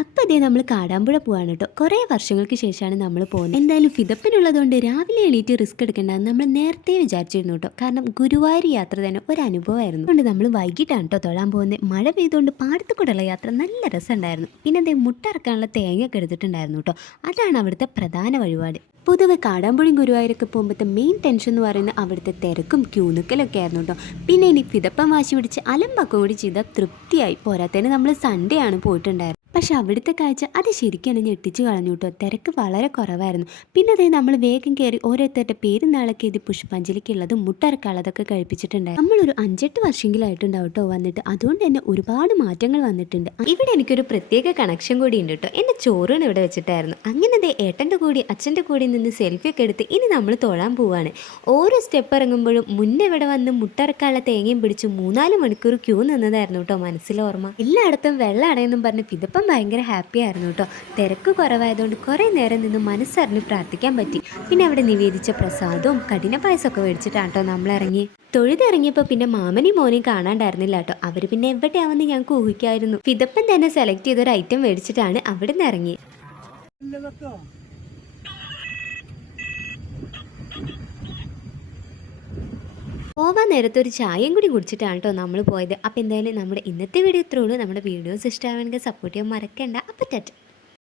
അപ്പം അതേ നമ്മൾ കാടാമ്പുഴ പോവാണ് കേട്ടോ. കുറേ വർഷങ്ങൾക്ക് ശേഷമാണ് നമ്മൾ പോകുന്നത്. എന്തായാലും ഫിദപ്പിനുള്ളതുകൊണ്ട് രാവിലെ എണീറ്റ് റിസ്ക് എടുക്കേണ്ടതെന്ന് നമ്മൾ നേരത്തെ വിചാരിച്ചിരുന്നു കേട്ടോ. കാരണം ഗുരുവായൂർ യാത്ര തന്നെ ഒരു അനുഭവമായിരുന്നു. അതുകൊണ്ട് നമ്മൾ വൈകിട്ടാണ് കേട്ടോ തൊഴാൻ പോകുന്നത്. മഴ പെയ്തുകൊണ്ട് പാടത്ത് കൂടെയുള്ള യാത്ര നല്ല രസമുണ്ടായിരുന്നു. പിന്നെ അതേ മുട്ടറക്കാനുള്ള തേങ്ങയൊക്കെ എടുത്തിട്ടുണ്ടായിരുന്നു കേട്ടോ. അതാണ് അവിടുത്തെ പ്രധാന വഴിപാട്. പൊതുവെ കാടാമ്പുഴയും ഗുരുവായൂരൊക്കെ പോകുമ്പോഴത്തെ മെയിൻ ടെൻഷൻ എന്ന് പറയുന്നത് അവിടുത്തെ തിരക്കും ക്യൂ നിൽക്കലൊക്കെ ആയിരുന്നു കേട്ടോ. പിന്നെ ഇനി ഫിദപ്പം വാശി പിടിച്ച് അലമ്പൊക്കെ കൂടി ചെയ്താൽ തൃപ്തിയായി. പോരാത്തതിന് നമ്മൾ സൺഡേ ആണ് പോയിട്ടുണ്ടായിരുന്നത്. പക്ഷെ അവിടുത്തെ കാഴ്ച അത് ശരിക്കും ഞെട്ടിച്ച് കളഞ്ഞു കേട്ടോ. തിരക്ക് വളരെ കുറവായിരുന്നു. പിന്നെ അതേ നമ്മൾ വേഗം കയറി ഓരോരുത്തരുടെ പേരുന്നാളൊക്കെ ഇത് പുഷ്പാഞ്ജലിക്കുള്ളതും മുട്ടറക്കാളതൊക്കെ കഴിപ്പിച്ചിട്ടുണ്ടായിരുന്നു. നമ്മളൊരു 5-8 വർഷമെങ്കിലായിട്ടുണ്ടാവും കേട്ടോ വന്നിട്ട്. അതുകൊണ്ട് തന്നെ ഒരുപാട് മാറ്റങ്ങൾ വന്നിട്ടുണ്ട്. ഇവിടെ എനിക്കൊരു പ്രത്യേക കണക്ഷൻ കൂടി ഉണ്ട് കേട്ടോ. എന്നെ ചോറിന് ഇവിടെ വെച്ചിട്ടായിരുന്നു. അങ്ങനെ അതേ ഏട്ടൻ്റെ കൂടി അച്ഛൻ്റെ കൂടി നിന്ന് സെൽഫിയൊക്കെ എടുത്ത് ഇനി നമ്മൾ തൊഴാൻ പോവാണ്. ഓരോ സ്റ്റെപ്പ് ഇറങ്ങുമ്പോഴും മുന്നേ ഇവിടെ വന്ന് മുട്ടറക്കാനുള്ള തേങ്ങയും പിടിച്ച് 3-4 മണിക്കൂർ ക്യൂ നിന്നതായിരുന്നു കേട്ടോ മനസ്സിലോർമ്മ. എല്ലായിടത്തും വെള്ളം അടയെന്നും പറഞ്ഞ് ഫിദപ്പം ഭയങ്കര ഹാപ്പി ആയിരുന്നു കേട്ടോ. തിരക്ക് കുറവായതുകൊണ്ട് കുറേ നേരം നിന്ന് മനസ്സറിഞ്ഞ് പ്രാർത്ഥിക്കാൻ പറ്റി. പിന്നെ അവിടെ നിവേദിച്ച പ്രസാദവും കഠിന പായസമൊക്കെ മേടിച്ചിട്ടാണ് കേട്ടോ നമ്മൾ ഇറങ്ങി. തൊഴുതിറങ്ങിയപ്പോൾ പിന്നെ മാമനെയും മോനെയും കാണാണ്ടായിരുന്നില്ല കേട്ടോ. അവർ പിന്നെ എവിടെയാവുമെന്ന് ഞങ്ങൾക്ക് ഊഹിക്കായിരുന്നു. ഫിദപ്പൻ തന്നെ സെലക്ട് ചെയ്തൊരു ഐറ്റം മേടിച്ചിട്ടാണ് അവിടെ നിന്ന് ഇറങ്ങി. പോവാൻ നേരത്തെ ഒരു ചായയും കൂടി കുടിച്ചിട്ടാണ് കേട്ടോ നമ്മൾ പോയത്. അപ്പോൾ എന്തായാലും നമ്മുടെ ഇന്നത്തെ വീഡിയോ ഇത്രേ ഉള്ളൂ. നമ്മുടെ വീഡിയോസ് ഇഷ്ടമാണെങ്കിൽ സപ്പോർട്ട് ചെയ്യാൻ മറക്കണ്ട. അപ്പോൾ ടാറ്റ.